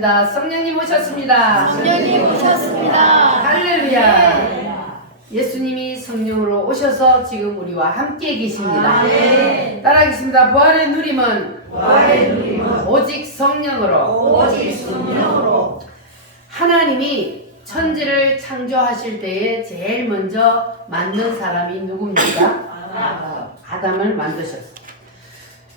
오셨습니다. 성령님 오셨습니다. 성령님 오셨습니다. 할렐루야. 예수님이 성령으로 오셔서 지금 우리와 함께 계십니다. 아멘. 따라하겠습니다. 부활의 누림은 부활의 누림은 오직 성령으로. 오직 성령으로. 하나님이 천지를 창조하실 때에 제일 먼저 만든 사람이 누굽니까? 아담을 만드셨어요.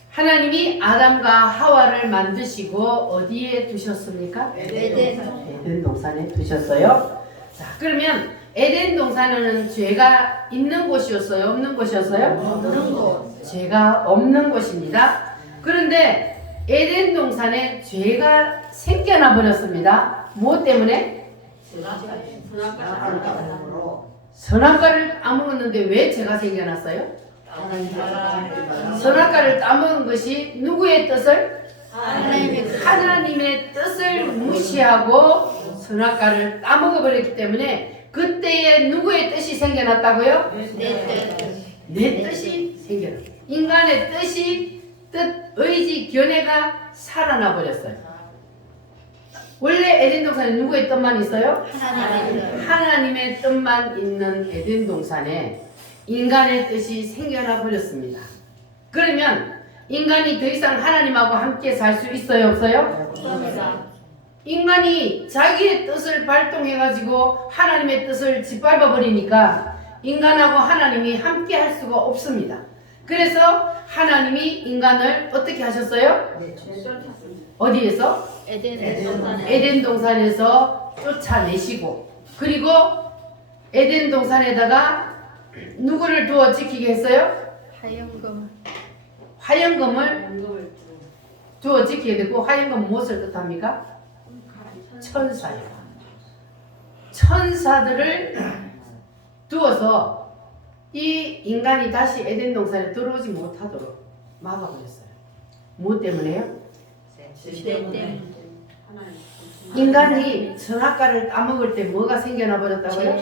하나님이 아담과 하와를 만드시고 어디에 두셨습니까? 에덴 동산에 두셨어요. 자, 그러면 에덴 동산은 죄가 있는 곳이었어요? 없는 곳이었어요? 없는 곳. 죄가 없는 곳입니다. 그런데 에덴 동산에 죄가 생겨나 버렸습니다. 무엇 때문에? 선악과를 따먹었는데 왜 죄가 생겨났어요? 선악과를 따먹은 것이 누구의 뜻을? 하나님의 뜻을 무시하고 선악과를 따먹어버렸기 때문에 그때에 누구의 뜻이 생겨났다고요? 내 뜻이 생겨났어요. 인간의 뜻이, 뜻, 의지, 견해가 살아나 버렸어요. 원래 에덴 동산에 누구의 뜻만 있어요? 하나님의 뜻만 있는 에덴 동산에 인간의 뜻이 생겨나 버렸습니다. 그러면 인간이 더 이상 하나님하고 함께 살 수 있어요? 없어요? 인간이 자기의 뜻을 발동해가지고 하나님의 뜻을 짓밟아 버리니까 인간하고 하나님이 함께 할 수가 없습니다. 그래서 하나님이 인간을 어떻게 하셨어요? 어디에서? 에덴 동산에서 쫓아내시고, 그리고 에덴 동산에다가 누구를 두어 지키게 했어요? 화영금을 두어 지키게 되고, 화영금은 무엇을 뜻합니까? 천사예요. 천사들을 두어서 이 인간이 다시 에덴 동산에 들어오지 못하도록 막아버렸어요. 무엇 때문에요? 인간이 선악과를 따먹을 때 뭐가 생겨나 버렸다고요?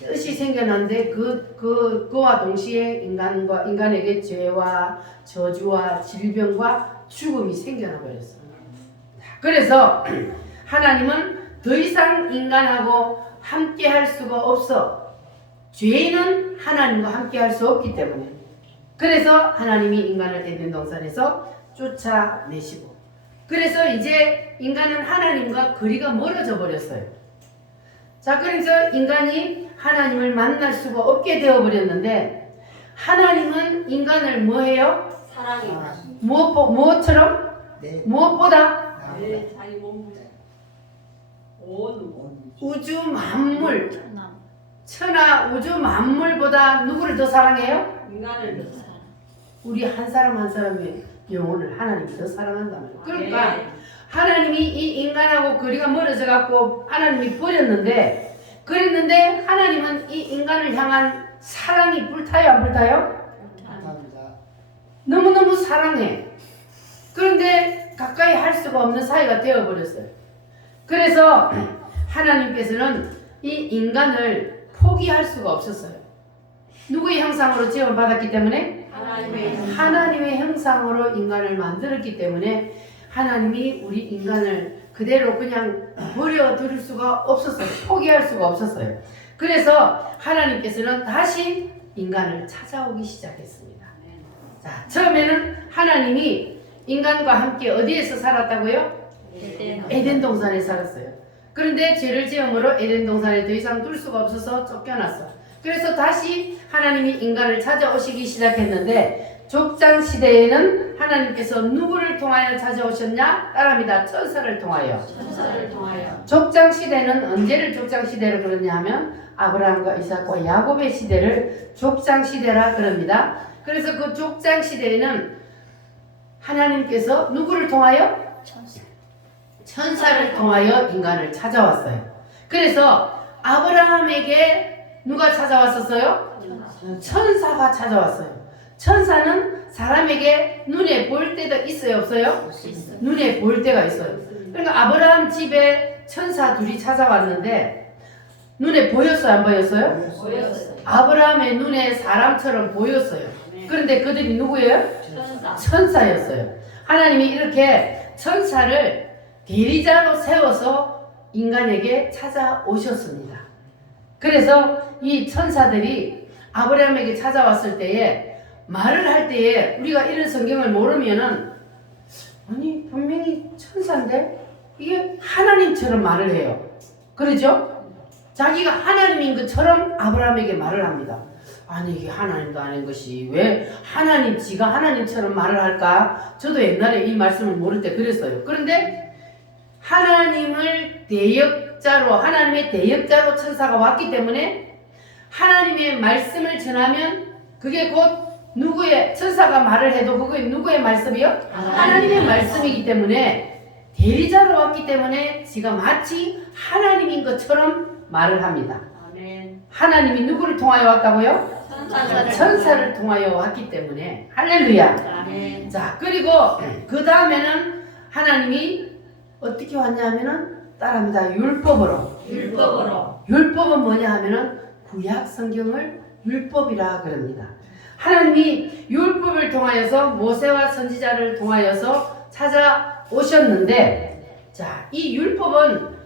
뜻이 생겨났는데 그와 동시에 인간에게 죄와 저주와 질병과 죽음이 생겨나 버렸어요. 그래서 하나님은 더 이상 인간하고 함께 할 수가 없어. 죄인은 하나님과 함께 할 수 없기 때문에. 그래서 하나님이 인간을 에덴 동산에서 쫓아내시고, 그래서 이제 인간은 하나님과 거리가 멀어져 버렸어요. 자, 그래서 인간이 하나님을 만날 수가 없게 되어 버렸는데, 하나님은 인간을 뭐 해요? 무엇처럼? 무엇보다? 우주 만물, 천하 우주 만물보다 누구를 더 사랑해요? 우리 한 사람 한 사람의 영혼을 하나님이 더 사랑한단 말이에요. 그러니까 하나님이 이 인간하고 거리가 멀어져 갖고 하나님이 버렸는데, 그랬는데 하나님은 이 인간을 향한 사랑이 불타요, 안 불타요? 너무너무 사랑해. 그런데 가까이 할 수가 없는 사이가 되어버렸어요. 그래서 하나님께서는 이 인간을 포기할 수가 없었어요. 누구의 형상으로 지음을 받았기 때문에? 하나님의 형상으로 인간을 만들었기 때문에 하나님이 우리 인간을 그대로 그냥 버려둘 수가 없었어요. 포기할 수가 없었어요. 그래서 하나님께서는 다시 인간을 찾아오기 시작했습니다. 자, 처음에는 하나님이 인간과 함께 어디에서 살았다고요? 에덴 동산에 살았어요. 그런데 죄를 지음으로 에덴 동산에 더 이상 둘 수가 없어서 쫓겨났어. 그래서 다시 하나님이 인간을 찾아오시기 시작했는데, 족장 시대에는 하나님께서 누구를 통하여 찾아오셨냐? 따라합니다. 천사를 통하여. 족장 시대는 언제를 족장 시대로 그러냐 하면 아브라함과 이삭과 야곱의 시대를 족장 시대라 그럽니다. 그래서 그 족장 시대에는 하나님께서 누구를 통하여? 천사를 통하여 인간을 찾아왔어요. 그래서 아브라함에게 누가 찾아왔었어요? 천사가 찾아왔어요. 천사는 사람에게 눈에 보일 때도 있어요, 없어요? 눈에 보일 때가 있어요. 그러니까 아브라함 집에 천사 둘이 찾아왔는데 눈에 보였어요, 안 보였어요? 아브라함의 눈에 사람처럼 보였어요. 그런데 그들이 누구예요? 천사였어요. 하나님이 이렇게 천사를 대리자로 세워서 인간에게 찾아오셨습니다. 그래서 이 천사들이 아브라함에게 찾아왔을 때에 말을 할 때에 우리가 이런 성경을 모르면은 아니 분명히 천사인데 이게 하나님처럼 말을 해요. 그러죠? 자기가 하나님인 것처럼 아브라함에게 말을 합니다. 아니 이게 하나님도 아닌 것이 왜 하나님 지가 하나님처럼 말을 할까? 저도 옛날에 이 말씀을 모를 때 그랬어요. 그런데 하나님을 대역자로 하나님의 대역자로 천사가 왔기 때문에 하나님의 말씀을 전하면 그게 곧 누구의 천사가 말을 해도 그게 누구의 말씀이요? 하나님의 말씀이기 때문에 대리자로 왔기 때문에 지가 마치 하나님인 것처럼 말을 합니다. 아멘. 하나님이 누구를 통하여 왔다고요? 천사를 천사를 통하여 왔기 때문에 할렐루야. 아멘. 자 그리고 그 다음에는 하나님이 어떻게 왔냐면은 따라합니다. 율법으로. 율법으로. 율법은 뭐냐 하면은 구약 성경을 율법이라 그럽니다. 하나님이 율법을 통하여서 모세와 선지자를 통하여서 찾아오셨는데 자, 이 율법은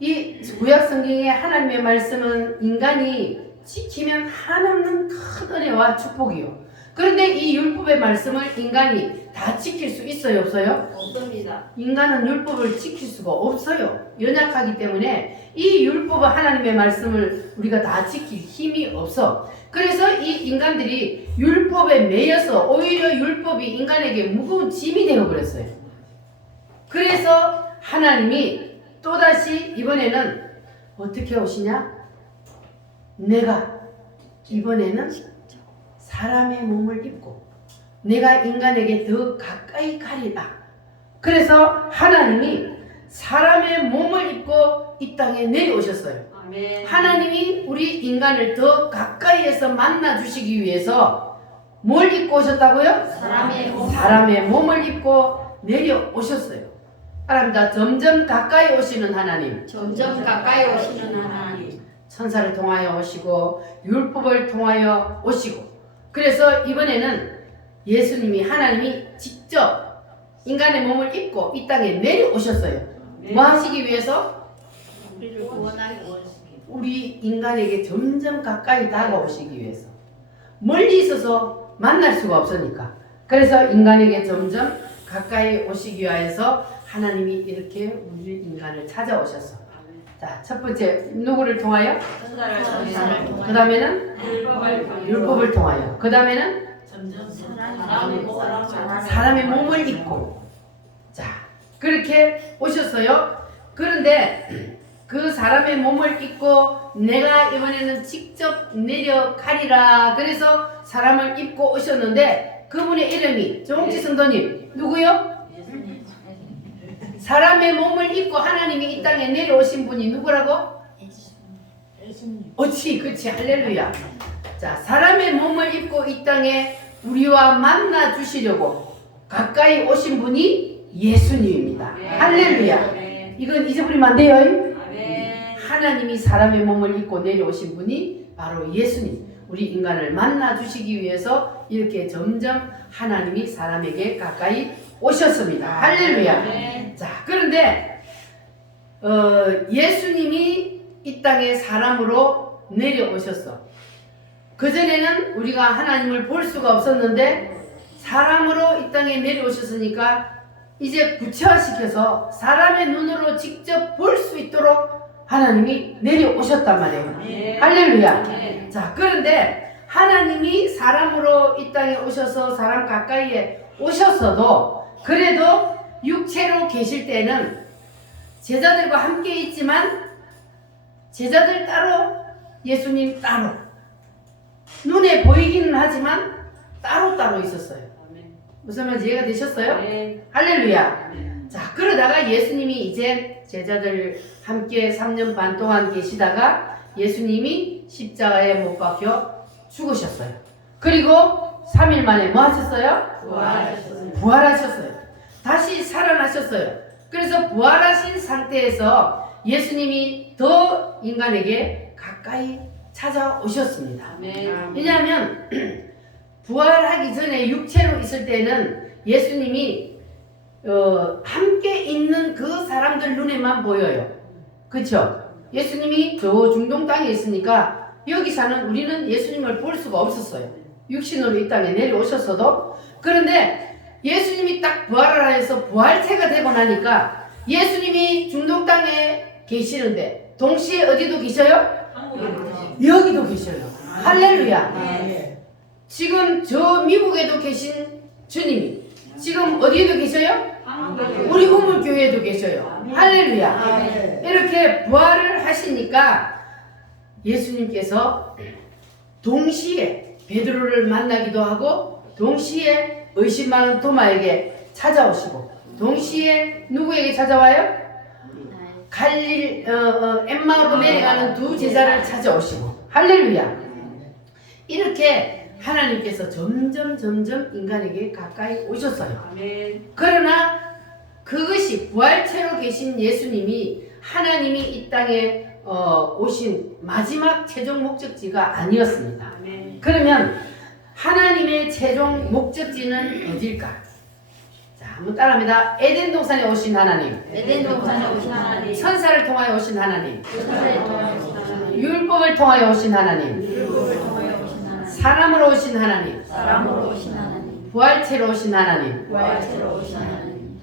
이 구약 성경의 하나님의 말씀은 인간이 지키면 한없는 큰 은혜와 축복이요. 그런데 이 율법의 말씀을 인간이 다 지킬 수 있어요, 없어요? 없습니다. 인간은 율법을 지킬 수가 없어요. 연약하기 때문에 이 율법은 하나님의 말씀을 우리가 다 지킬 힘이 없어. 그래서 이 인간들이 율법에 매여서 오히려 율법이 인간에게 무거운 짐이 되어버렸어요. 그래서 하나님이 또다시 이번에는 어떻게 오시냐? 내가 이번에는 사람의 몸을 입고 내가 인간에게 더 가까이 가리라. 그래서 하나님이 사람의 몸을 입고 이 땅에 내려오셨어요. 아멘. 하나님이 우리 인간을 더 가까이에서 만나 주시기 위해서 뭘 입고 오셨다고요? 사람의 몸을 입고 내려오셨어요. 알합니다. 점점 가까이 오시는 하나님. 점점 가까이 오시는 하나님. 천사를 통하여 오시고 율법을 통하여 오시고 그래서 이번에는 예수님이 하나님이 직접 인간의 몸을 입고 이 땅에 내려오셨어요. 뭐 하시기 위해서? 우리를 구원하기 원하시기. 우리 인간에게 점점 가까이 다가오시기 위해서. 멀리 있어서 만날 수가 없으니까. 그래서 인간에게 점점 가까이 오시기 위해서 하나님이 이렇게 우리 인간을 찾아오셨어. 자, 첫 번째 누구를 통하여? 천사를 통하여. 그 다음에는 율법을 통하여. 그 다음에는 사람의 몸을 입고. 자, 그렇게 오셨어요. 그런데 그 사람의 몸을 입고 내가 이번에는 직접 내려가리라. 그래서 사람을 입고 오셨는데 그분의 이름이 조홍치 성도님 누구요? 사람의 몸을 입고 하나님이 이 땅에 내려오신 분이 누구라고? 옳지, 그렇지, 할렐루야. 자, 사람의 몸을 입고 이 땅에 우리와 만나 주시려고 가까이 오신 분이 예수님입니다. 할렐루야. 이건 잊어버리면 안 돼요. 하나님이 사람의 몸을 입고 내려오신 분이 바로 예수님. 우리 인간을 만나 주시기 위해서 이렇게 점점 하나님이 사람에게 가까이 오셨습니다. 할렐루야. 자, 그런데 예수님이 이 땅에 사람으로 내려오셨어. 그전에는 우리가 하나님을 볼 수가 없었는데 사람으로 이 땅에 내려오셨으니까 이제 구체화시켜서 사람의 눈으로 직접 볼 수 있도록 하나님이 내려오셨단 말이에요. 할렐루야. 자, 그런데 하나님이 사람으로 이 땅에 오셔서 사람 가까이에 오셨어도 그래도 육체로 계실 때는 제자들과 함께 있지만 제자들 따로 예수님 따로 눈에 보이기는 하지만 따로따로 있었어요. 무슨 말인지 이해가 되셨어요? 할렐루야. 자, 그러다가 예수님이 이제 제자들 함께 3년 반 동안 계시다가 예수님이 십자가에 못 박혀 죽으셨어요. 그리고 3일 만에 뭐 하셨어요? 부활하셨어요. 다시 살아나셨어요. 그래서 부활하신 상태에서 예수님이 더 인간에게 가까이 찾아오셨습니다. 왜냐하면 부활하기 전에 육체로 있을 때는 예수님이 함께 있는 그 사람들 눈에만 보여요. 그쵸? 예수님이 저 중동 땅에 있으니까 여기 사는 우리는 예수님을 볼 수가 없었어요. 육신으로 이 땅에 내려오셨어도. 그런데 예수님이 딱 부활을 해서 부활체가 되고 나니까 예수님이 중동 땅에 계시는데 동시에 어디도 계셔요? 여기도 계셔요. 할렐루야. 지금 저 미국에도 계신 주님이 지금 어디에도 계셔요? 우리 우물교회에도 계셔요. 할렐루야. 이렇게 부활을 하시니까 예수님께서 동시에 베드로를 만나기도 하고 동시에 의심 많은 도마에게 찾아오시고 동시에 누구에게 찾아와요? 갈릴 엠마오로 내려가는 두 제자를 찾아오시고 할렐루야. 이렇게 하나님께서 점점 인간에게 가까이 오셨어요. 그러나 그것이 부활체로 계신 예수님이 하나님이 이 땅에 오신 마지막 최종 목적지가 아니었습니다. 그러면 하나님의 최종 목적지는 어딜까? 자, 한번 따라합니다. 에덴 동산에 오신 하나님, 에덴 동산에 오신 하나님, 천사를 통하여 오신 하나님, 천사를 통하여 오신 하나님, 율법을 통하여 오신 하나님, 율법을 통하여 오신 하나님, 사람으로 오신 하나님, 사람으로 오신 하나님, 부활체로 오신 하나님. 부활체로 오신 하나님.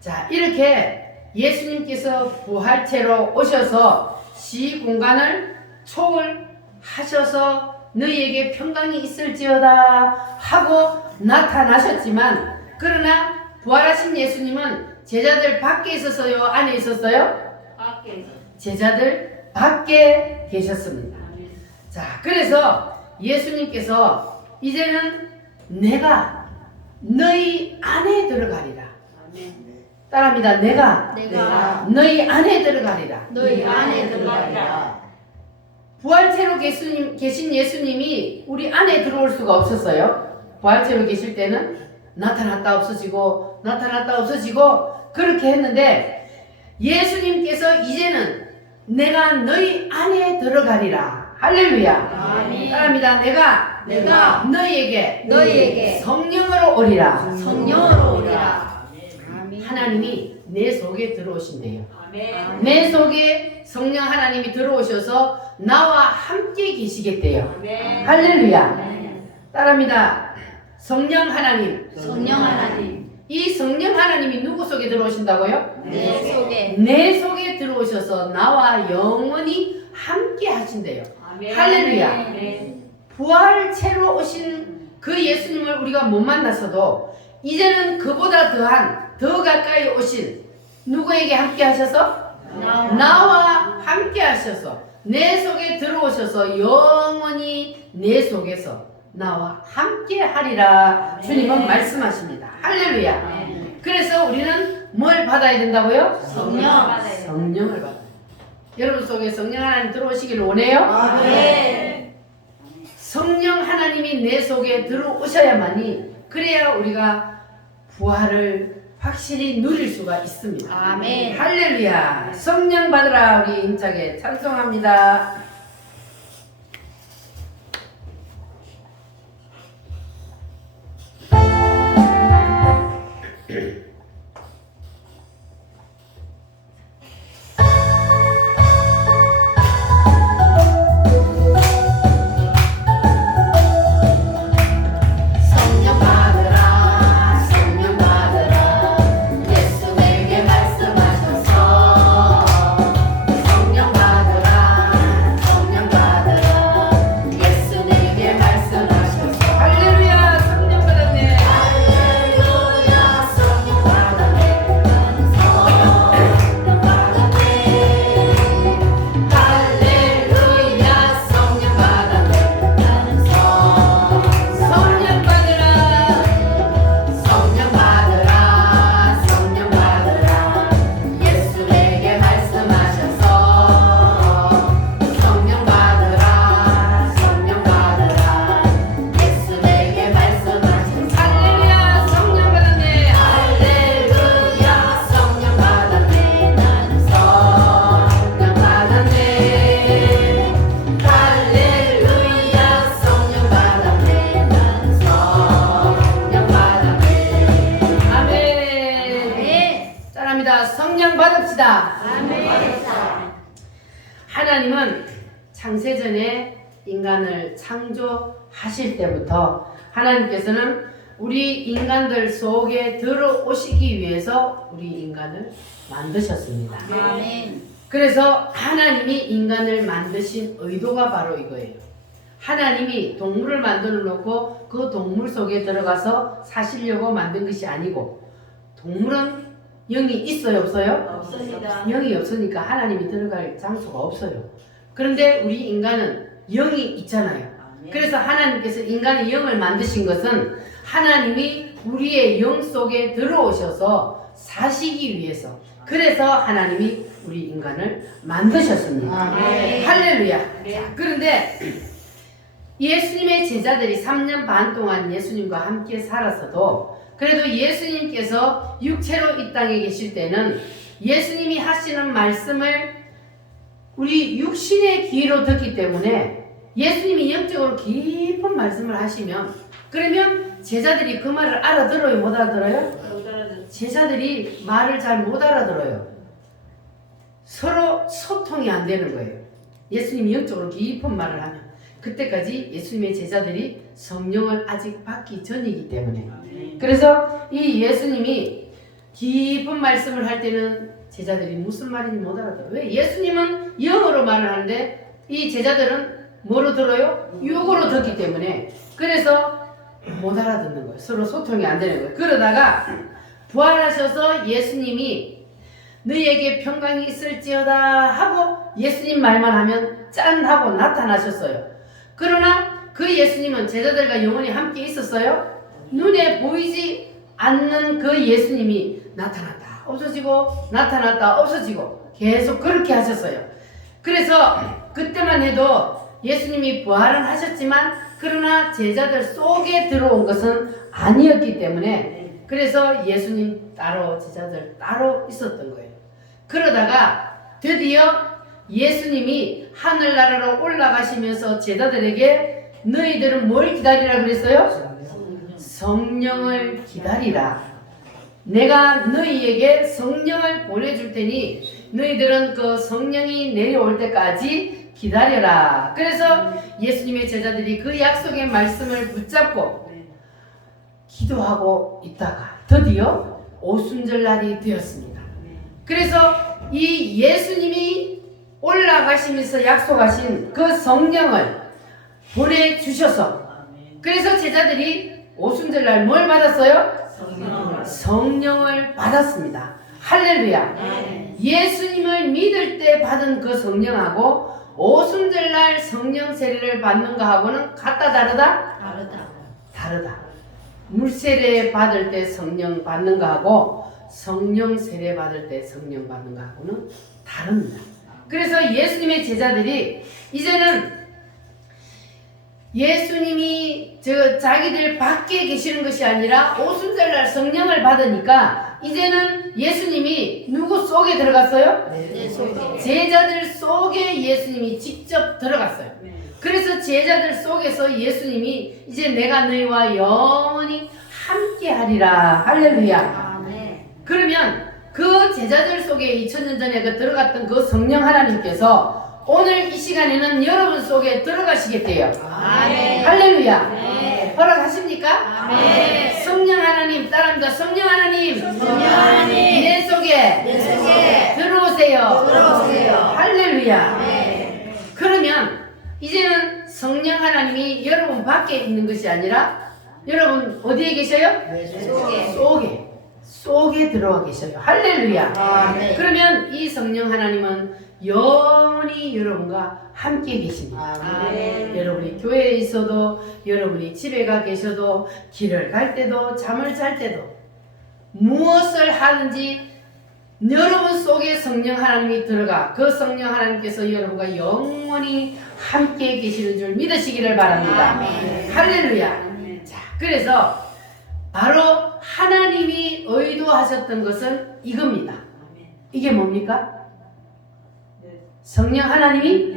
자, 이렇게 예수님께서 부활체로 오셔서 시공간을 초월하셔서 너희에게 평강이 있을지어다 하고 나타나셨지만, 그러나 부활하신 예수님은 제자들 밖에 있었어요? 안에 있었어요? 밖에 제자들 밖에 계셨습니다. 자, 그래서 예수님께서 이제는 내가 너희 안에 들어가리라. 따라합니다. 내가 너희 안에 들어가리라. 너희 안에 들어가리라. 부활체로 계신 예수님이 우리 안에 들어올 수가 없었어요. 부활체로 계실 때는 나타났다 없어지고 나타났다 없어지고 그렇게 했는데 예수님께서 이제는 내가 너희 안에 들어가리라. 할렐루야. 아멘. 따라합니다. 내가 너희에게 성령으로 오리라. 성령으로 오리라. 하나님이 내 속에 들어오신대요. 아멘. 내 속에 성령 하나님이 들어오셔서 나와 함께 계시겠대요. 아멘. 할렐루야. 따라합니다. 성령 하나님. 성령 하나님, 이 성령 하나님이 누구 속에 들어오신다고요? 내 속에 내 속에 들어오셔서 나와 영원히 함께 하신대요. 아멘. 할렐루야. 아멘. 부활체로 오신 그 예수님을 우리가 못 만났어도 이제는 그보다 더 가까이 오신 누구에게 함께 하셔서? 나와 함께 하셔서 내 속에 들어오셔서 영원히 내 속에서 나와 함께 하리라. 주님은 말씀하십니다. 할렐루야. 그래서 우리는 뭘 받아야 된다고요? 성령. 성령을 받아요. 여러분 속에 성령 하나님 들어오시기를 원해요? 아멘. 성령 하나님이 내 속에 들어오셔야만이 그래야 우리가 부활을 확실히 누릴 수가 있습니다. 아멘. 할렐루야. 성령 받으라. 우리 힘차게 찬송합니다. 성령 받으라, 성령 받으라. 예수 내게 말씀하셔서 성령 받으라, 아멘. 하나님은 창세전에 인간을 창조하실 때부터 하나님께서는 우리 인간들 속에 들어오시기 위해서 우리 인간을 만드셨습니다. 아멘. 그래서 하나님이 인간을 만드신 의도가 바로 이거예요. 하나님이 동물을 만들어 놓고 그 동물 속에 들어가서 사시려고 만든 것이 아니고, 동물은 영이 있어요, 없어요? 없습니다. 영이 없으니까 하나님이 들어갈 장소가 없어요. 그런데 우리 인간은 영이 있잖아요. 그래서 하나님께서 인간의 영을 만드신 것은 하나님이 우리의 영 속에 들어오셔서 사시기 위해서, 그래서 하나님이 우리 인간을 만드셨습니다. 아멘. 할렐루야. 네. 자, 그런데 예수님의 제자들이 3년 반 동안 예수님과 함께 살았어도 그래도 예수님께서 육체로 이 땅에 계실 때는 예수님이 하시는 말씀을 우리 육신의 귀로 듣기 때문에, 예수님이 영적으로 깊은 말씀을 하시면, 그러면 제자들이 그 말을 알아들어요, 못 알아들어요? 제자들이 말을 잘 못 알아들어요. 서로 소통이 안 되는 거예요. 예수님이 영적으로 깊은 말을 하면. 그때까지 예수님의 제자들이 성령을 아직 받기 전이기 때문에. 그래서 이 예수님이 깊은 말씀을 할 때는 제자들이 무슨 말인지 못 알아들어요. 왜? 예수님은 영어로 말을 하는데 이 제자들은 뭐로 들어요? 육어로 듣기 때문에. 그래서 못 알아듣는 거예요. 서로 소통이 안 되는 거예요. 그러다가 부활하셔서 예수님이 너희에게 평강이 있을지어다 하고 예수님 말만 하면 짠 하고 나타나셨어요. 그러나 그 예수님은 제자들과 영원히 함께 있었어요? 눈에 보이지 않는 그 예수님이 나타났다 없어지고 나타났다 없어지고 계속 그렇게 하셨어요. 그래서 그때만 해도 예수님이 부활은 하셨지만 그러나 제자들 속에 들어온 것은 아니었기 때문에, 그래서 예수님 따로 제자들 따로 있었던 거예요. 그러다가 드디어 예수님이 하늘나라로 올라가시면서 제자들에게 너희들은 뭘 기다리라 그랬어요? 성령을 기다리라. 내가 너희에게 성령을 보내줄 테니 너희들은 그 성령이 내려올 때까지 기다려라. 그래서 예수님의 제자들이 그 약속의 말씀을 붙잡고 기도하고 있다가 드디어 오순절 날이 되었습니다. 그래서 이 예수님이 올라가시면서 약속하신 그 성령을 보내주셔서, 그래서 제자들이 오순절날 뭘 받았어요? 성령을 받았습니다. 할렐루야. 예수님을 믿을 때 받은 그 성령하고 오순절날 성령 세례를 받는 거하고는 같다 다르다? 다르다. 물세례 받을 때 성령 받는 거하고 성령 세례 받을 때 성령 받는 거하고는 다릅니다. 그래서 예수님의 제자들이 이제는 예수님이 자기들 밖에 계시는 것이 아니라 오순절날 성령을 받으니까 이제는 예수님이 누구 속에 들어갔어요? 내 속에. 제자들 속에 예수님이 직접 들어갔어요. 그래서 제자들 속에서 예수님이 이제 내가 너희와 영원히 함께 하리라. 할렐루야. 그러면 그 제자들 속에 2000년 전에 들어갔던 그 성령 하나님께서 오늘 이 시간에는 여러분 속에 들어가시겠대요. 아멘. 할렐루야. 네. 허락하십니까? 아멘. 성령 하나님 따라합니다. 성령 하나님, 성령 하나님. 내 속에 내 속에 들어오세요. 들어오세요. 할렐루야. 네. 그러면 이제는 성령 하나님이 여러분 밖에 있는 것이 아니라 여러분 어디에 계셔요? 내 속에. 속에 들어와 계셔요. 할렐루야. 아멘. 그러면 이 성령 하나님은 영원히 여러분과 함께 계십니다. 아멘. 여러분이 교회에 있어도, 여러분이 집에 가 계셔도, 길을 갈 때도, 잠을 잘 때도, 무엇을 하든지 여러분 속에 성령 하나님이 들어가 그 성령 하나님께서 여러분과 영원히 함께 계시는 줄 믿으시기를 바랍니다. 아멘. 할렐루야. 자, 그래서 바로 하나님이 의도하셨던 것은 이겁니다. 이게 뭡니까? 성령 하나님이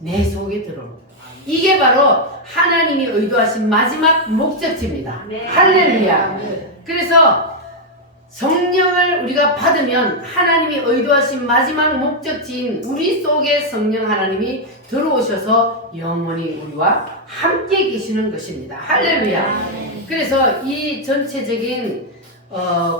내 속에 들어오는, 이게 바로 하나님이 의도하신 마지막 목적지입니다. 할렐루야. 그래서 성령을 우리가 받으면 하나님이 의도하신 마지막 목적지인 우리 속에 성령 하나님이 들어오셔서 영원히 우리와 함께 계시는 것입니다. 할렐루야. 그래서 이 전체적인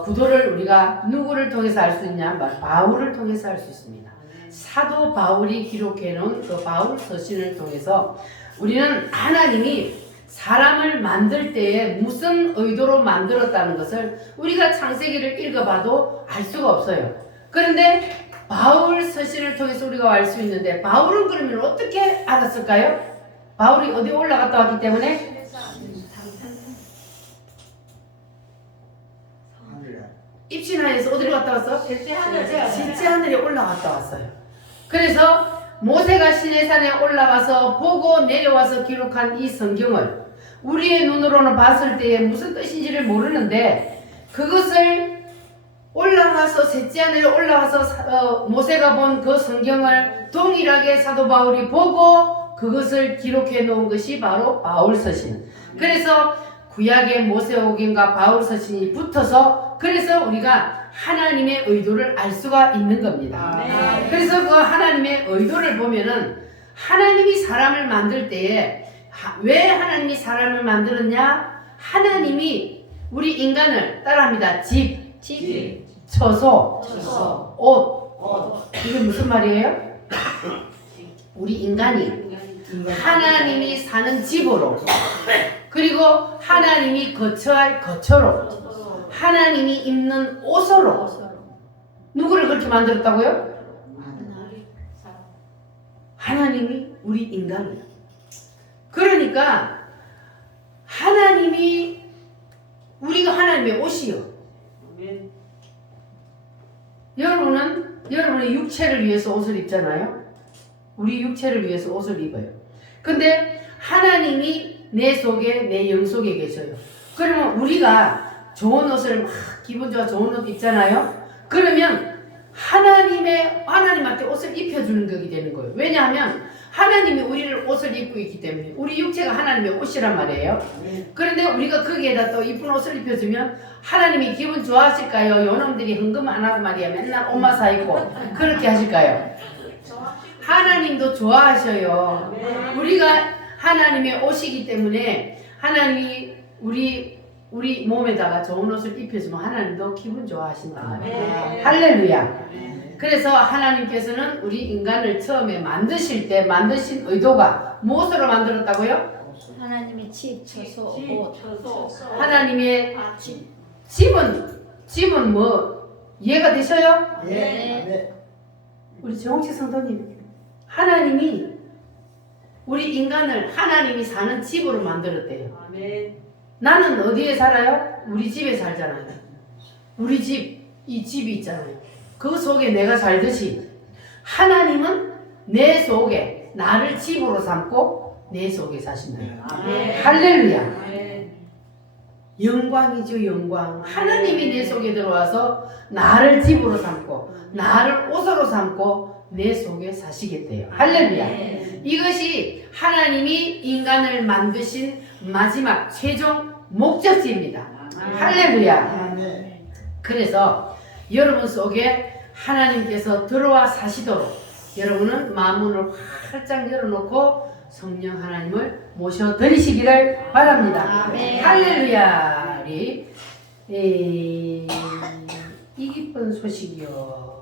구도를 우리가 누구를 통해서 알 수 있냐? 바울을 통해서 알 수 있습니다. 사도 바울이 기록해 놓은 그 바울 서신을 통해서 우리는 하나님이 사람을 만들 때에 무슨 의도로 만들었다는 것을 우리가 창세기를 읽어봐도 알 수가 없어요. 그런데 바울 서신을 통해서 우리가 알 수 있는데 바울은 그러면 어떻게 알았을까요? 바울이 어디 올라갔다 왔기 때문에 입신하에서 어디로 갔다 왔어? 셋째 하늘에 셋째 하늘에 올라갔다 왔어요. 그래서 모세가 시내산에 올라가서 보고 내려와서 기록한 이 성경을 우리의 눈으로는 봤을 때에 무슨 뜻인지를 모르는데 그것을 올라가서 셋째 하늘에 올라가서 모세가 본 그 성경을 동일하게 사도 바울이 보고 그것을 기록해 놓은 것이 바로 바울 서신. 그래서 구약의 모세오경과 바울 서신이 붙어서 그래서 우리가 하나님의 의도를 알 수가 있는 겁니다. 그래서 그 하나님의 의도를 보면은 하나님이 사람을 만들 때에 왜 하나님이 사람을 만들었냐? 하나님이 우리 인간을 따라합니다. 집, 처소, 옷. 이게 무슨 말이에요? 우리 인간이 하나님이 사는 집으로 그리고 하나님이 거처할 거처로 하나님이 입는 옷으로 누구를 그렇게 만들었다고요? 하나님이 우리 인간을. 그러니까 하나님이 우리가 하나님의 옷이요. 여러분은 여러분의 육체를 위해서 옷을 입잖아요. 우리 육체를 위해서 옷을 입어요. 근데 하나님이 내 속에 내 영 속에 계셔요. 그러면 우리가 좋은 옷을 막 기분 좋아 좋은 옷 입잖아요. 그러면 하나님한테 옷을 입혀주는 것이 되는 거예요. 왜냐하면 하나님이 우리를 옷을 입고 있기 때문에 우리 육체가 하나님의 옷이란 말이에요. 그런데 우리가 거기에다 또 이쁜 옷을 입혀주면 하나님이 기분 좋아하실까요? 요놈들이 헌금 안 하고 말이야 맨날 옷만 사 입고 그렇게 하실까요? 하나님도 좋아하셔요. 우리가 하나님의 옷이기 때문에 하나님이 우리 몸에다가 좋은 옷을 입혀주면 하나님도 기분 좋아하신다. 할렐루야. 그래서 하나님께서는 우리 인간을 처음에 만드실 때 만드신 의도가 무엇으로 만들었다고요? 하나님의 집, 처소, 옷. 하나님의 집은 뭐 이해가 되셔요? 네. 우리 정옥식 성도님, 하나님이 우리 인간을 하나님이 사는 집으로 만들었대요. 나는 어디에 살아요? 우리 집에 살잖아요. 우리 집, 이 집이 있잖아요. 그 속에 내가 살듯이 하나님은 내 속에 나를 집으로 삼고 내 속에 사신다. 할렐루야. 영광이죠, 영광. 하나님이 내 속에 들어와서 나를 집으로 삼고 나를 옷으로 삼고 내 속에 사시겠대요. 할렐루야. 이것이 하나님이 인간을 만드신 마지막 최종 목적지입니다. 할렐루야. 그래서 여러분 속에 하나님께서 들어와 사시도록 여러분은 마음문을 활짝 열어놓고 성령 하나님을 모셔드리시기를 바랍니다. 할렐루야. 이 기쁜 소식이요.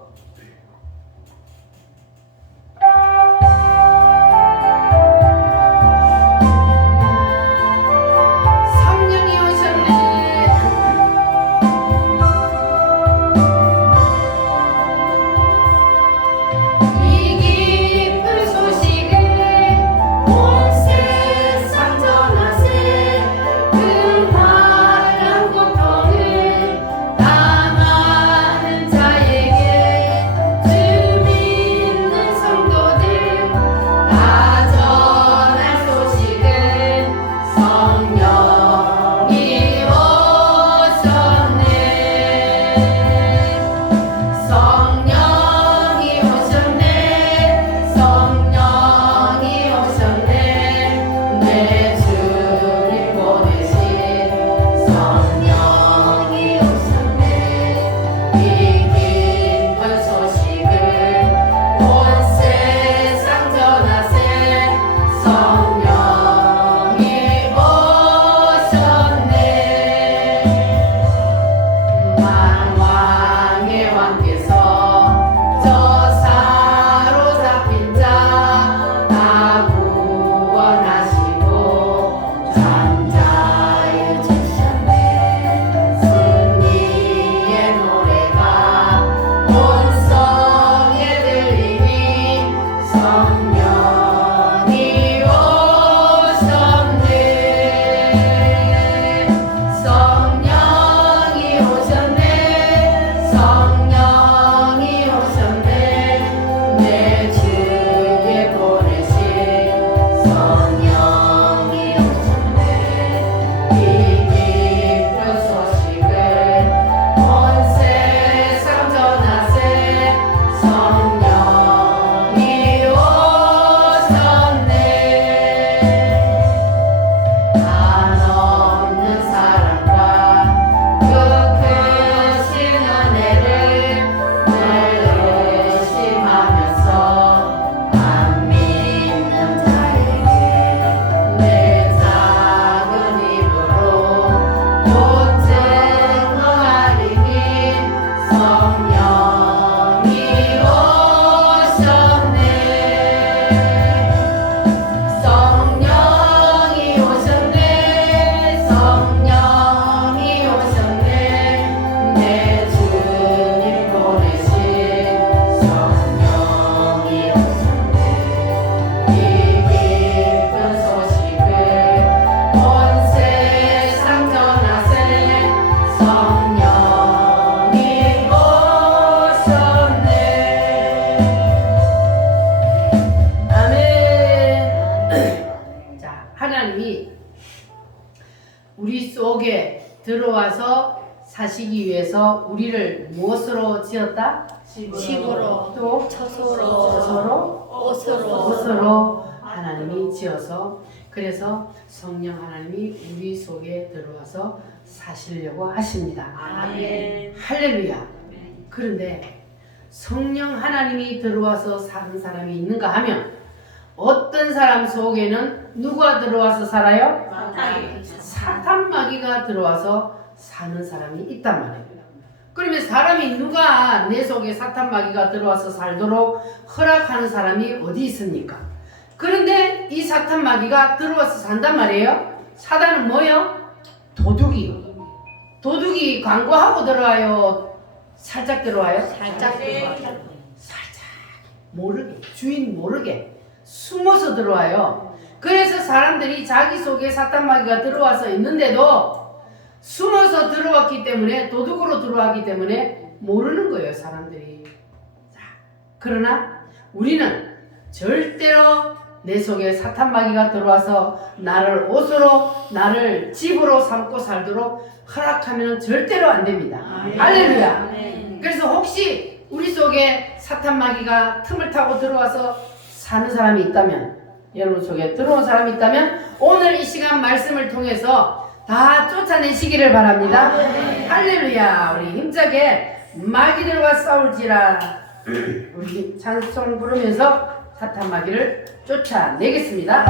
그 고통을 당하는 자에게 우리 속에 들어와서 사시기 위해서 우리를 무엇으로 지었다? 집으로, 또 처소로, 옷으로 하나님이 지어서, 그래서 성령 하나님이 우리 속에 들어와서 사시려고 하십니다. 아멘. 할렐루야. 그런데 성령 하나님이 들어와서 사는 사람이 있는가 하면 어떤 사람 속에는 누가 들어와서 살아요? 사탄 마귀가 들어와서 사는 사람이 있단 말이에요. 그러면 사람이 누가 내 속에 사탄 마귀가 들어와서 살도록 허락하는 사람이 어디 있습니까? 그런데 이 사탄 마귀가 들어와서 산단 말이에요. 사단은 뭐예요? 도둑이요. 도둑이 광고하고 들어와요? 살짝 들어와요? 살짝 들어와요. 살짝 모르게, 주인 모르게 숨어서 들어와요. 그래서 사람들이 자기 속에 사탄 마귀가 들어와서 있는데도 숨어서 들어왔기 때문에, 도둑으로 들어왔기 때문에 모르는 거예요, 사람들이. 자, 그러나 우리는 절대로 내 속에 사탄 마귀가 들어와서 나를 옷으로, 나를 집으로 삼고 살도록 허락하면 절대로 안 됩니다. 할렐루야. 그래서 혹시 우리 속에 사탄 마귀가 틈을 타고 들어와서 사는 사람이 있다면, 여러분 속에 들어온 사람이 있다면 오늘 이 시간 말씀을 통해서 다 쫓아내시기를 바랍니다. 할렐루야. 우리 힘차게 마귀들과 싸울지라 우리 찬송 부르면서 사탄 마귀를 쫓아내겠습니다.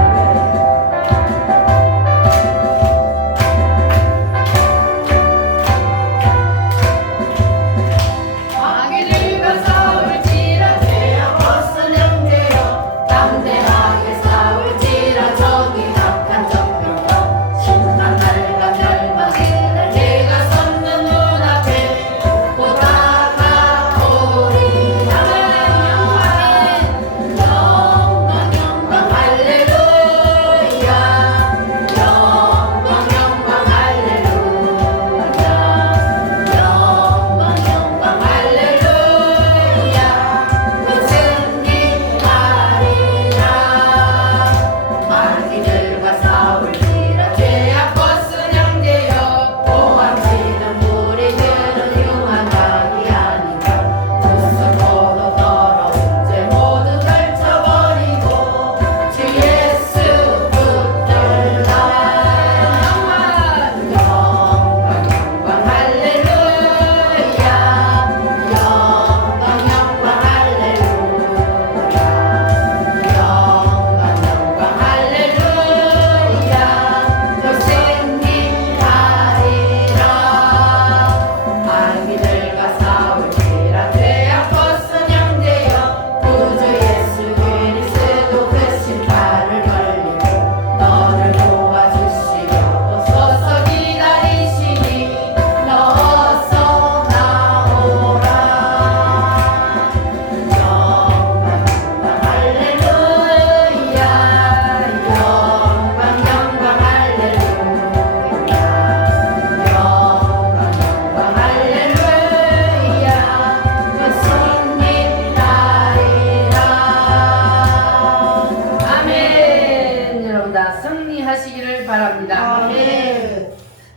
바랍니다.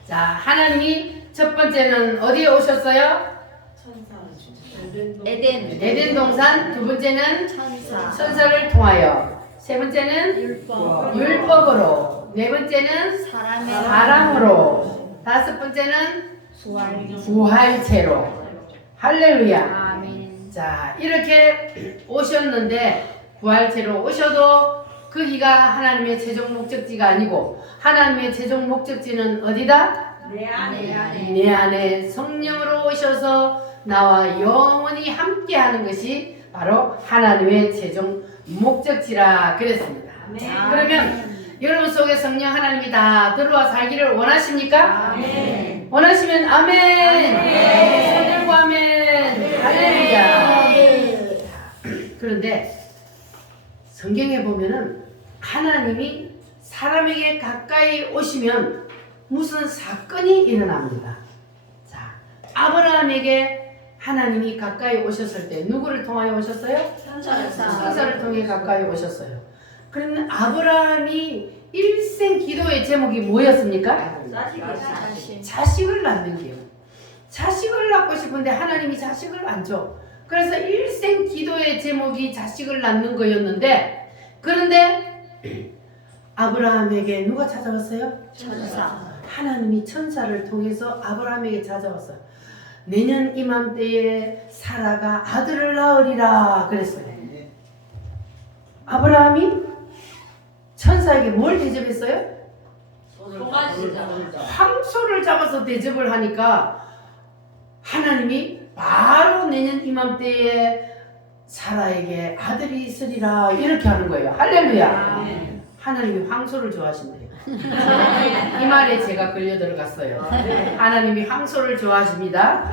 자, 하나님이 첫 번째는 어디에 오셨어요? 에덴 동산. 두 번째는 천사를 통하여. 세 번째는 율법으로. 네 번째는 사람으로. 다섯 번째는 부활체로. 할렐루야. 아멘. 자, 이렇게 오셨는데 부활체로 오셔도 거기가 하나님의 최종 목적지가 아니고, 하나님의 최종 목적지는 어디다? 내 안에. 내 안에 성령으로 오셔서 나와 영원히 함께하는 것이 바로 하나님의 최종 목적지라 그랬습니다. 그러면 여러분 속에 성령 하나님이 다 들어와 살기를 원하십니까? 아멘. 원하시면 아멘. 손 들고 아멘. 할렐루야. 그런데 성경에 보면은 하나님이 사람에게 가까이 오시면 무슨 사건이 일어납니다. 자, 아브라함에게 하나님이 가까이 오셨을 때 누구를 통하여 오셨어요? 천사를 통해 가까이 오셨어요. 그러면 아브라함이 일생 기도의 제목이 뭐였습니까? 자식. 자식을 낳는 게요. 자식을 낳고 싶은데 하나님이 자식을 안 줘. 그래서 일생 기도의 제목이 자식을 낳는 거였는데, 그런데 아브라함에게 누가 찾아왔어요? 천사. 하나님이 천사를 통해서 아브라함에게 찾아왔어요. 내년 이맘때에 사라가 아들을 낳으리라 그랬어요. 아브라함이 천사에게 뭘 대접했어요? 황소를 잡아서 대접을 하니까 하나님이 바로 내년 이맘때에 사라에게 아들이 있으리라 이렇게 하는 거예요. 할렐루야. 하나님이 황소를 좋아하신대요. 이 말에 제가 걸려 들어갔어요. 하나님이 황소를 좋아하십니다.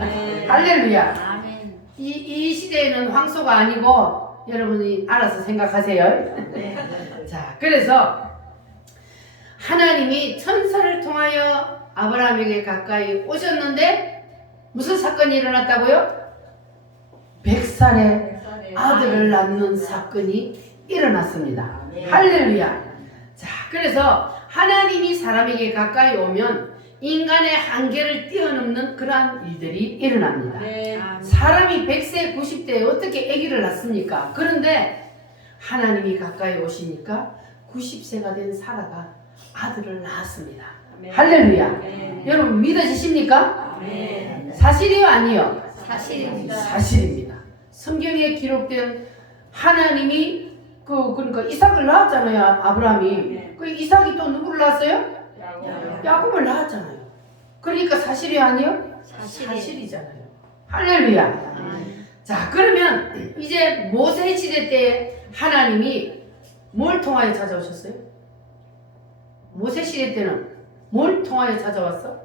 할렐루야. 아멘. 이 시대에는 황소가 아니고 여러분이 알아서 생각하세요. 자, 그래서 하나님이 천사를 통하여 아브라함에게 가까이 오셨는데 무슨 사건이 일어났다고요? 100살에 아들을 낳는 사건이 일어났습니다. 할렐루야. 자, 그래서 하나님이 사람에게 가까이 오면 인간의 한계를 뛰어넘는 그러한 일들이 일어납니다. 사람이 100세, 90대에 어떻게 아기를 낳습니까? 그런데 하나님이 가까이 오시니까 90세가 된 사라가 아들을 낳았습니다. 할렐루야. 여러분 믿어지십니까? 사실이요, 아니요? 사실입니다. 사실입니다. 성경에 기록된 하나님이 그러니까 이삭을 낳았잖아요. 아브라함이. 그 이삭이 또 누구를 낳았어요? 야곱을 낳았잖아요. 그러니까 사실이 아니요? 사실이잖아요. 할렐루야. 자, 그러면 이제 모세 시대 때 하나님이 뭘 통하여 찾아오셨어요? 모세 시대 때는 뭘 통하여 찾아왔어?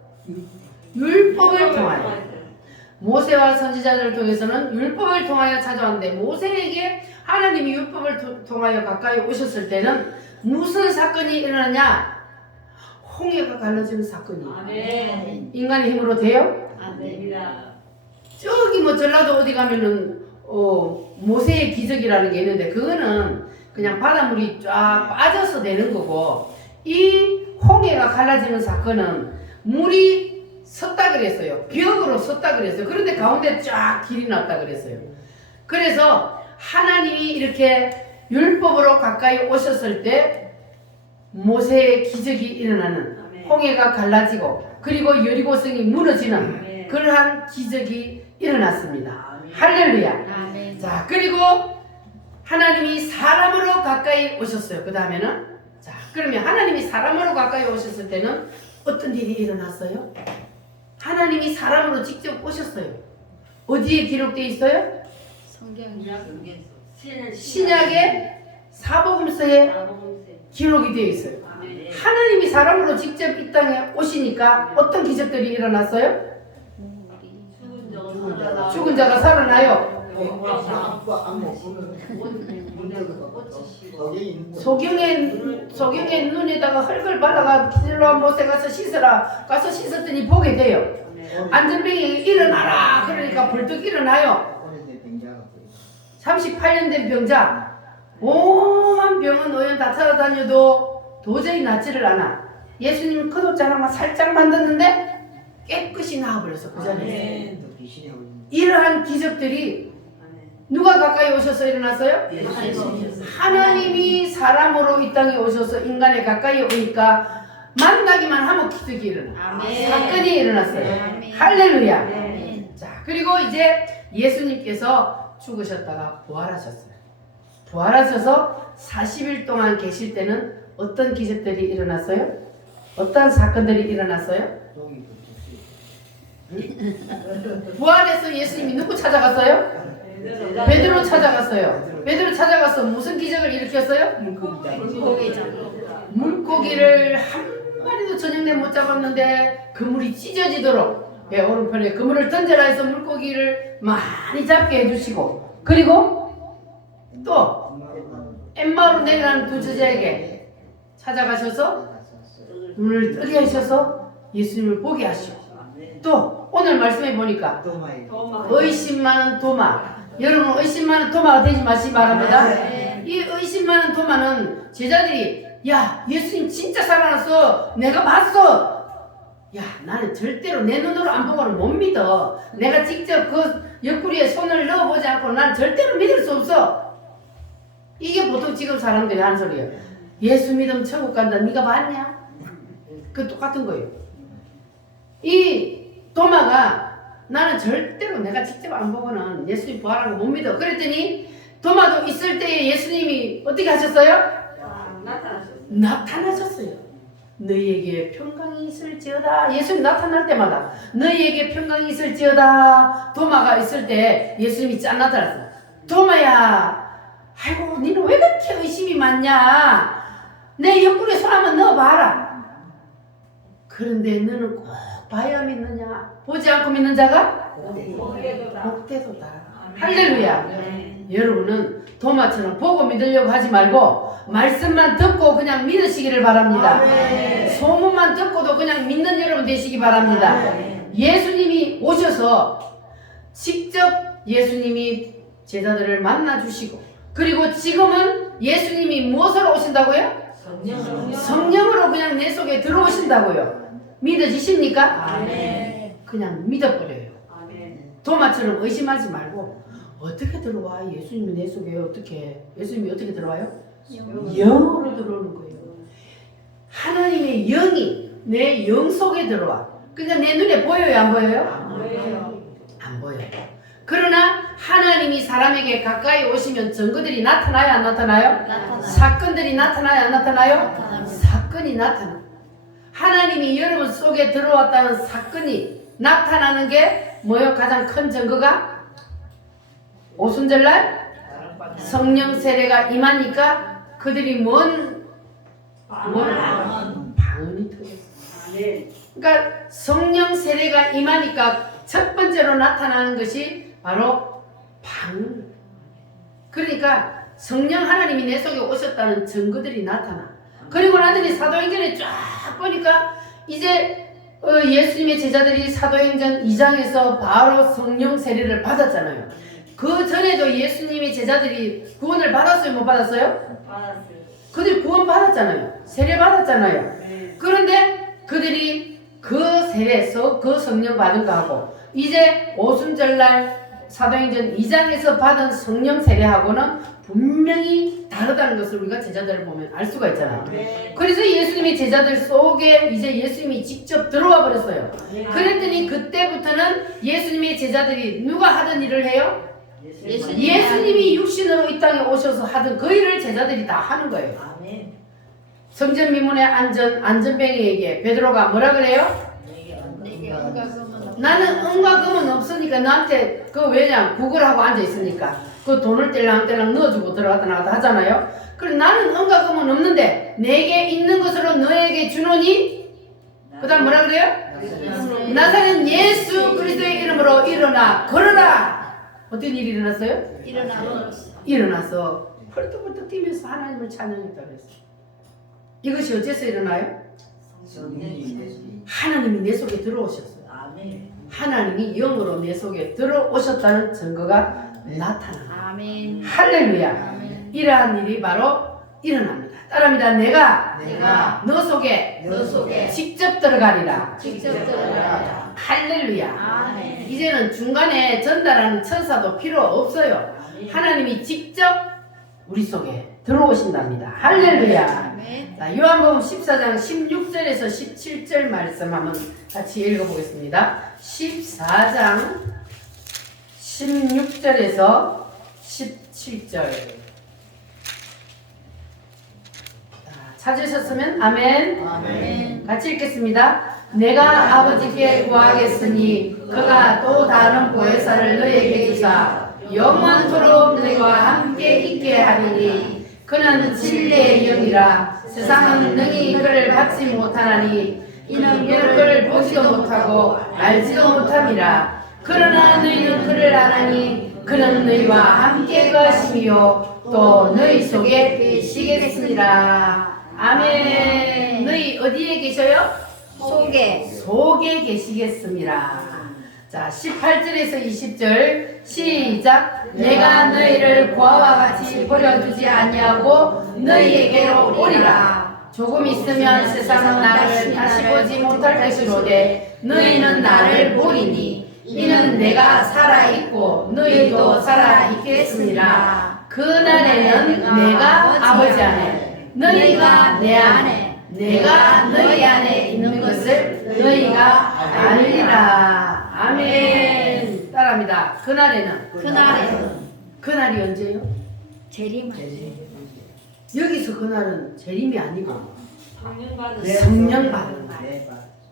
율법을 통하여. 모세와 선지자들을 통해서는 율법을 통하여 찾아왔는데 모세에게 하나님이 율법을 통하여 가까이 오셨을 때는 무슨 사건이 일어나냐? 홍해가 갈라지는 사건이. 인간의 힘으로 돼요? 저기 뭐 전라도 어디 가면은 모세의 기적이라는 게 있는데 그거는 그냥 바닷물이 쫙 빠져서 되는 거고, 이 홍해가 갈라지는 사건은 물이 섰다 그랬어요. 벽으로 섰다 그랬어요. 그런데 가운데 쫙 길이 났다 그랬어요. 그래서 하나님이 이렇게 율법으로 가까이 오셨을 때 모세의 기적이 일어나는, 홍해가 갈라지고 그리고 여리고성이 무너지는 그러한 기적이 일어났습니다. 할렐루야. 자, 그리고 하나님이 사람으로 가까이 오셨어요. 그 다음에는, 자, 그러면 하나님이 사람으로 가까이 오셨을 때는 어떤 일이 일어났어요? 하나님이 사람으로 직접 오셨어요. 어디에 기록되어 있어요? 신약의 사복음서에 기록이 되어 있어요. 하나님이 사람으로 직접 이 땅에 오시니까 어떤 기적들이 일어났어요? 죽은 자가 살아나요. 소경의 눈에다가 흙을 발라가 기질로 모세 가서 씻으라. 가서 씻었더니 보게 돼요. 안전병이 일어나라. 그러니까 벌떡 일어나요. 38년 된 병자, 오만 병은 의원 다 찾아다녀도 도저히 낫지를 않아. 예수님은 컷옷 하나만 살짝 만졌는데 깨끗이 나와버렸어. 그 자리에서. 이러한 기적들이 누가 가까이 오셔서 일어났어요? 하나님이 사람으로 이 땅에 오셔서 인간에 가까이 오니까 만나기만 하면 기적이 일어나. 사건이 일어났어요. 할렐루야. 자, 그리고 이제 예수님께서 죽으셨다가 부활하셨어요. 부활하셔서 40일 동안 계실 때는 어떤 기적들이 일어났어요? 어떤 사건들이 일어났어요? 부활해서 예수님이 누구 찾아갔어요? 베드로 찾아갔어요. 베드로 찾아가서 무슨 기적을 일으켰어요? 물고기를 한 마리도 저녁내 못 잡았는데 그물이 찢어지도록 배 오른편에 그물을 던져라 해서 물고기를 많이 잡게 해주시고, 그리고 또 엠마오로 내려가는 두 제자에게 찾아가셔서 눈을 뜨게 하셔서 예수님을 보게 하시고, 또 오늘 말씀해 보니까 의심 많은 도마, 여러분 의심 많은 도마가 되지 마시기 바랍니다. 이 의심 많은 도마는 제자들이 야, 예수님 진짜 살아났어. 내가 봤어. 야, 나는 절대로 내 눈으로 안 보고는 못 믿어. 내가 직접 그 옆구리에 손을 넣어보지 않고 난 절대로 믿을 수 없어. 이게 보통 지금 사람들이 하는 소리예요. 예수 믿으면 천국 간다. 네가 봤냐? 그 똑같은 거예요. 이 도마가 나는 절대로 내가 직접 안 보고는 예수님 부활하는 거 못 믿어. 그랬더니 도마도 있을 때에 예수님이 어떻게 하셨어요? 나타나셨어요. 너희에게 평강이 있을지어다. 예수님 나타날 때마다 너희에게 평강이 있을지어다. 도마가 있을 때 예수님이 짠 나타났어. 도마야, 아이고 너는 왜 그렇게 의심이 많냐? 내 옆구리에 손 한번 넣어봐라. 그런데 너는 꼭 봐야 믿느냐? 보지 않고 믿는 자가 복되도다. 할렐루야. 여러분은 도마처럼 보고 믿으려고 하지 말고 말씀만 듣고 그냥 믿으시기를 바랍니다. 소문만 듣고도 그냥 믿는 여러분 되시기 바랍니다. 예수님이 오셔서 직접 예수님이 제자들을 만나주시고, 그리고 지금은 예수님이 무엇으로 오신다고요? 성령으로 그냥 내 속에 들어오신다고요. 믿어지십니까? 그냥 믿어버려요. 도마처럼 의심하지 말고 어떻게 들어와? 예수님이 내 속에 어떻게? 예수님이 어떻게 들어와요? 영으로 들어오는 거예요. 하나님의 영이 내 영 속에 들어와. 그러니까 내 눈에 보여요? 안 보여요? 안 보여요. 그러나 하나님이 사람에게 가까이 오시면 증거들이 나타나요? 안 나타나요? 사건들이 나타나요? 안 나타나요? 사건이 나타나. 하나님이 여러분 속에 들어왔다는 사건이 나타나는 게 뭐예요? 가장 큰 증거가? 오순절날 성령 세례가 임하니까 그들이 방언이 터졌어요. 그러니까 성령 세례가 임하니까 첫 번째로 나타나는 것이 바로 방언. 그러니까 성령 하나님이 내 속에 오셨다는 증거들이 나타나. 그리고 나더니 사도행전에 쫙 보니까 이제 예수님의 제자들이 사도행전 2장에서 바로 성령 세례를 받았잖아요. 그 전에도 예수님의 제자들이 구원을 받았어요? 못 받았어요? 받았어요. 그들이 구원 받았잖아요. 세례 받았잖아요. 그런데 그들이 그 세례에서 그 성령 받은 거하고 이제 오순절날 사도행전 2장에서 받은 성령 세례하고는 분명히 다르다는 것을 우리가 제자들을 보면 알 수가 있잖아요. 그래서 예수님의 제자들 속에 이제 예수님이 직접 들어와 버렸어요. 그랬더니 그때부터는 예수님의 제자들이 누가 하던 일을 해요? 예수님이 육신으로 이 땅에 오셔서 하던 그 일을 제자들이 다 하는 거예요. 성전 미문의 안전뱅이에게 베드로가 뭐라 그래요? 나는 은과 금은 없으니까 너한테 그 왜냐 구걸하고 앉아 있으니까 그 돈을 뗄랑뗄랑 넣어주고 들어갔다 나갔다 하잖아요. 그래 나는 은과 금은 없는데 내게 있는 것으로 너에게 주노니 그 다음 뭐라 그래요? 나사렛 예수 그리스도의 이름으로 일어나 걸어라. 어떤 일이 일어났어요? 일어나서 펄떡펄떡 뛰면서 하나님을 찬양했다고 그랬어요. 이것이 어째서 일어나요? 하나님이 내 속에 들어오셨어요. 하나님이 영으로 내 속에 들어오셨다는 증거가 나타나. 할렐루야. 이러한 일이 바로 일어납니다. 따라합니다. 내가 너 속에 직접 들어가리라. 할렐루야. 이제는 중간에 전달하는 천사도 필요 없어요. 하나님이 직접 우리 속에 들어오신답니다. 할렐루야. 자, 요한복음 14장 16절에서 17절 말씀 한번 같이 읽어보겠습니다. 14장 16절에서 17절. 찾으셨으면 아멘. 같이 읽겠습니다. 내가 아버지께 구하겠으니 그가 또 다른 보혜사를 너희에게 주사 영원토록 너희와 함께 있게 하리니 그는 진리의 영이라. 세상은 능히 그를 받지 못하나니 이는 그를 보지도 못하고 알지도 못함이라. 그러나 너희는 그를 아나니 그는 너희와 함께 거하시며 또 너희 속에 계시겠으니라. 아멘. 너희 어디에 계셔요? 속에 계시겠습니다. 자, 18절에서 20절 시작. 내가 너희를 고아와 같이 버려두지 아니하고 너희에게로 오리라. 조금 있으면 세상은 나를 다시 보지 못할 것이로되 너희는 나를 보리니 이는 내가 살아있고 너희도 살아있겠습니다. 그날에는 내가 아버지 안에 너희가 내 안에 내가 너희 안에 있는 것을 너희가 알리라. 아멘. 따라합니다. 그날에는 그날이 언제요? 재림. 여기서 그날은 재림이 아니고 성령 받는 날.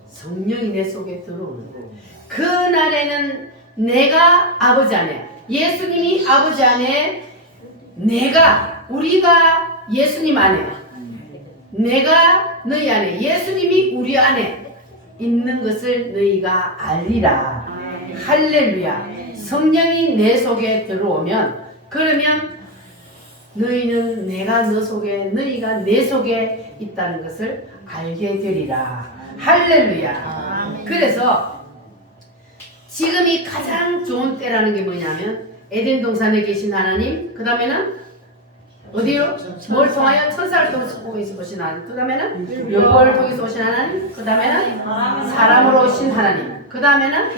성령이 내 속에 들어오는 날. 그날에는 내가 아버지 안에 예수님이 아버지 안에 우리가 예수님 안에 내가 너희 안에 예수님이 우리 안에 있는 것을 너희가 알리라. 할렐루야. 성령이 내 속에 들어오면 그러면 너희는 내가 너 속에 너희가 내 속에 있다는 것을 알게 되리라. 할렐루야. 그래서 지금이 가장 좋은 때라는 게 뭐냐면 에덴 동산에 계신 하나님, 그 다음에는 어디요? 뭘 통하여 천사를 통해서 오신 하나님, 그 다음에는 율법을 통해서 오신 하나님, 그 다음에는 사람으로 오신 하나님, 그 다음에는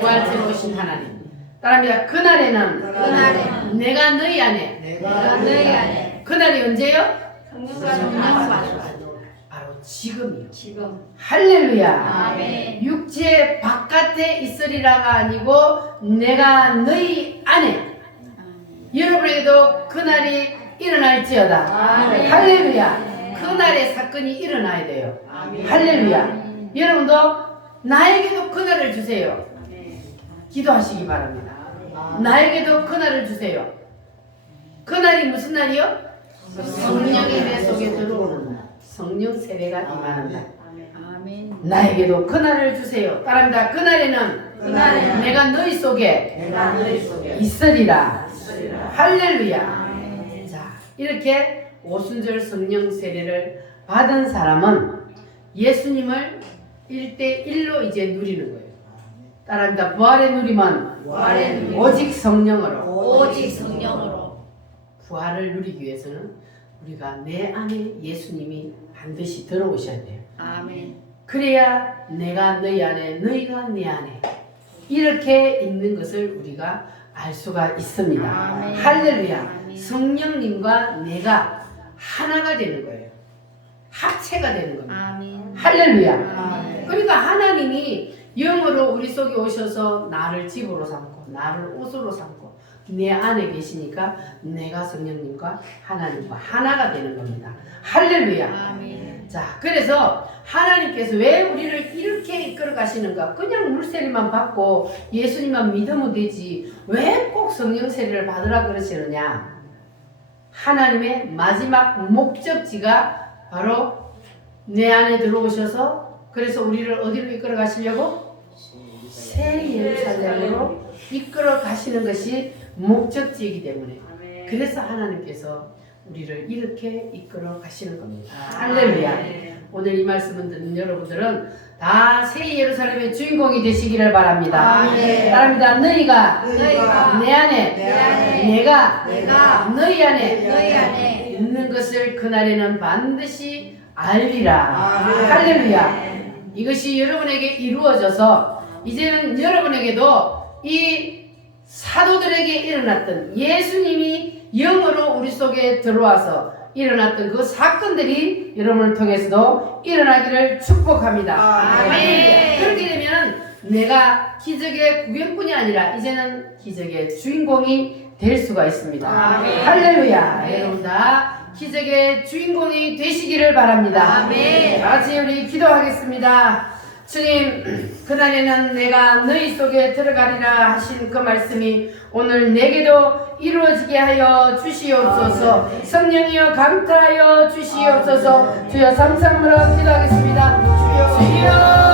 부활체로 오신 하나님. 따라합니다. 그날에는 내가 너희 안에 그날이 언제요? 바로 지금이요. 할렐루야. 아멘. 육체 바깥에 있으리라가 아니고 내가 너희 안에 여러분에게도 그날이 일어날지어다. 할렐루야. 그날의 사건이 일어나야 돼요. 할렐루야. 여러분도 나에게도 그날을 주세요. 기도하시기 바랍니다. 나에게도 그날을 주세요. 그날이 무슨 날이요? 성령이 내 속에 들어오는 날. 성령 세례가 임하는 날. 나에게도 그날을 주세요. 따라합니다. 그날에는 내가 너희 속에 있으리라. 할렐루야. 자, 이렇게 오순절 성령 세례를 받은 사람은 예수님을 1대1로 이제 누리는 거예요. 따라합니다. 부활의 누림은 오직 성령으로. 부활을 누리기 위해서는 우리가 내 안에 예수님이 반드시 들어오셔야 돼요. 그래야 내가 너희 안에 너희가 내 안에 이렇게 있는 것을 우리가 알 수가 있습니다. 할렐루야. 성령님과 내가 하나가 되는 거예요. 합체가 되는 겁니다. 할렐루야. 그러니까 하나님이 영으로 우리 속에 오셔서 나를 집으로 삼고 나를 옷으로 삼고 내 안에 계시니까 내가 성령님과 하나님과 하나가 되는 겁니다. 할렐루야. 자, 그래서 하나님께서 왜 우리를 이렇게 이끌어 가시는가? 그냥 물세례만 받고 예수님만 믿으면 되지 왜 꼭 성령 세례를 받으라 그러시느냐? 하나님의 마지막 목적지가 바로 내 안에 들어오셔서 그래서 우리를 어디로 이끌어 가시려고? 새 예루살렘으로 이끌어 가시는 것이 목적지이기 때문에 그래서 하나님께서 우리를 이렇게 이끌어 가시는 겁니다. 할렐루야. 오늘 이 말씀을 듣는 여러분들은 다 새 예루살렘의 주인공이 되시기를 바랍니다. 바랍니다. 너희가 내 안에 내가 너희 안에 있는 것을 그날에는 반드시 알리라. 할렐루야. 이것이 여러분에게 이루어져서 이제는 여러분에게도 이 사도들에게 일어났던 예수님이 영으로 우리 속에 들어와서 일어났던 그 사건들이 여러분을 통해서도 일어나기를 축복합니다. 아멘. 그렇게 되면 내가 기적의 구경꾼이 아니라 이제는 기적의 주인공이 될 수가 있습니다. 아멘. 할렐루야. 여러분 다 기적의 주인공이 되시기를 바랍니다. 아멘. 같이 우리 기도하겠습니다. 주님, 그날에는 내가 너희 속에 들어가리라 하신 그 말씀이 오늘 내게도 이루어지게 하여 주시옵소서. 성령이여 감탄하여 주시옵소서. 주여 삼창으로 기도하겠습니다. 주여